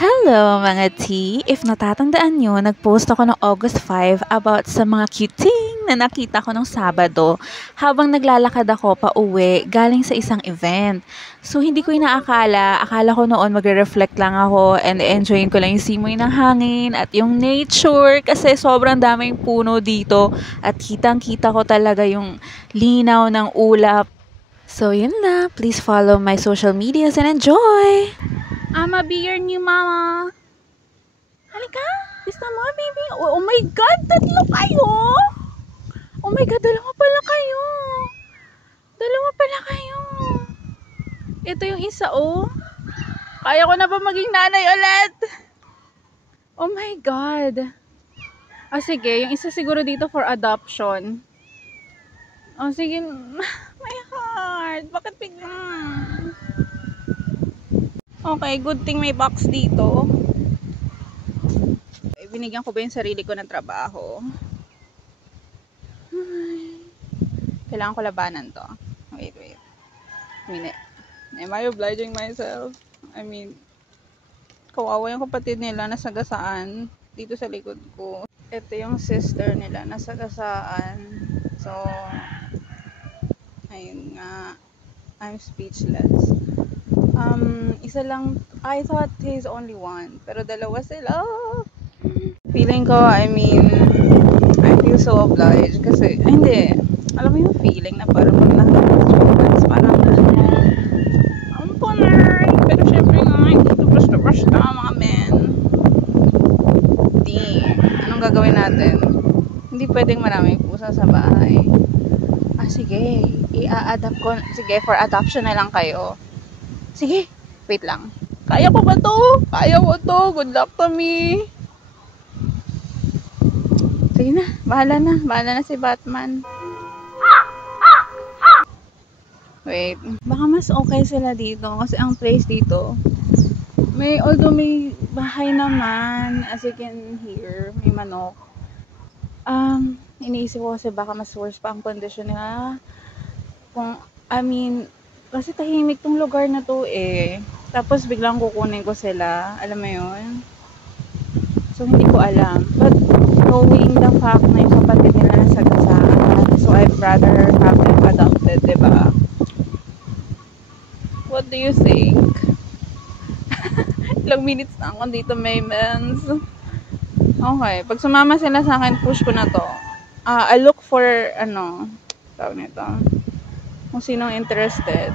Hello mga T! If natatandaan nyo, nag-post ako noong August 5 about sa mga cuting na nakita ko nung Sabado habang naglalakad ako pa uwi galing sa isang event. So hindi ko akala ko noon magre-reflect lang ako and enjoyin ko lang yung simoy ng hangin at yung nature kasi sobrang daming puno dito at kitang-kita ko talaga yung linaw ng ulap. So yun na, please follow my social medias and enjoy! I'ma be your new mama. Halika. Gusto mo, baby? Oh my God, tatlo kayo. Oh my God, dalawa pala kayo. Dalawa pala kayo. Ito yung isa, oh. Kaya ko na ba maging nanay ulit? Oh my God. Sige, yung isa siguro dito for adoption. Sige. My heart. Bakit biglang? Okay, good thing may box dito. Binigyan ko ba yung sarili ko ng trabaho? Kailangan ko labanan to. Wait. Am I obliging myself? I mean, kawawa yung kapatid nila nasagasaan dito sa likod ko. Ito yung sister nila nasagasaan. So, ayun nga. I'm speechless. Isa lang, I thought he's only one, pero dalawa sila. Feeling ko, I feel so obliged kasi, hindi, alam mo yung feeling na parang parang ang punay, pero syempre nga, hindi ito basta-basta mga men. Anong gagawin natin? Hindi pwedeng maraming pusa sa bahay. Sige, i-adapt ko, sige, for adoption na lang kayo. Sige, wait lang. Kaya ko ba to? Kaya ko to. Good luck to me. Sige na, bahala na. Bahala na si Batman. Wait, baka mas okay sila dito. Kasi ang place dito, although may bahay naman, as you can hear, may manok. Iniisip ko kasi baka mas worse pa ang condition nila. Kasi tahimik tong lugar na to eh. Tapos biglang kukunin ko sila. Alam mo yun? So hindi ko alam. But knowing the fact na yung kapatid nila nasagasaan, so I'd rather have them adopted, diba? What do you think? Ilang minutes na ako dito, may mens. Okay. Pag sumama sila sa akin, push ko na to. I look for, tawag nito, kung sinong interested.